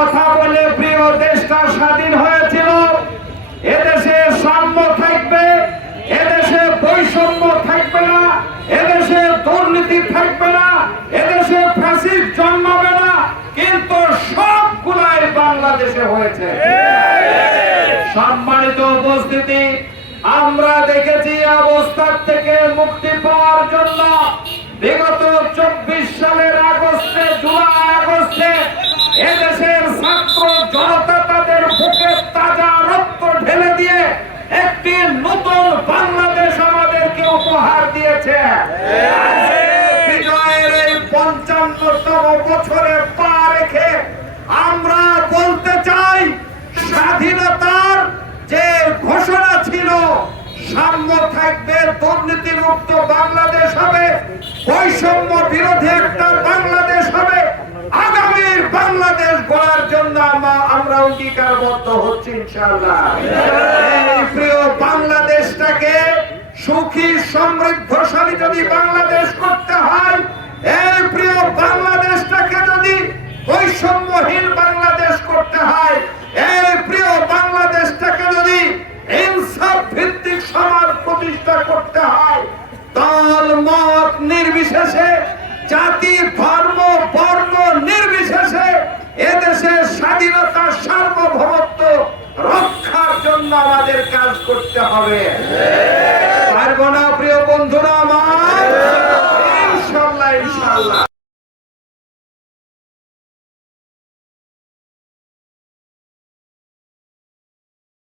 কথা বলে প্রিয় দেশটা স্বাধীন হয়েছিল। এদেশে সাম্য থাকবে, এদেশে বৈষম্য থাকবে না, এদেশে দুর্নীতি থাকবে না, এদেশে ফ্যাসিস্ট জন্মাবে না, কিন্তু সবগুলাই বাংলাদেশে হয়েছে। সম্মানিত উপস্থিতি, আমরা দেখেছি অবস্থা থেকে মুক্তি পাওয়ার জন্য বিগত 24 সালের আগস্টে, জুলাই আগস্টে এদেশের ছাত্র জনতা তাদের বুকে তাজা রক্ত ঢেলে দিয়ে একটি নতুন বাংলাদেশ আমাদেরকে উপহার দিয়েছে। বিজয়ের এই 55তম বছরে পা রেখে আমরা বলতে চাই, স্বাধীনতার যে ঘোষণা ছিল সাম্য থাকবে, দুর্নীতি মুক্ত বাংলাদেশ হবে, বৈষম্য বিরোধী একটা বাংলাদেশ হবে, আগামীর বাংলাদেশ গড়ার জন্য আমরা অঙ্গীকারবদ্ধ হচ্ছি ইনশাআল্লাহ। এই প্রিয় বাংলাদেশটাকে সুখী সমৃদ্ধশালী যদি বাংলাদেশ করতে হয়, এই প্রিয় বাংলাদেশটাকে যদি বৈষম্যহীন বাংলাদেশ করতে হয়, এই প্রিয় বাংলাদেশটাকে যদি ইনসাফ ভিত্তিক সমাজ প্রতিষ্ঠা করতে হয়, দল মত নির্বিশেষে, জাতি ধর্ম বর্ণ নির্বিশেষে এদেশের স্বাধীনতা সার্বভৌমত্ব রক্ষার জন্য আমাদের কাজ করতে হবে।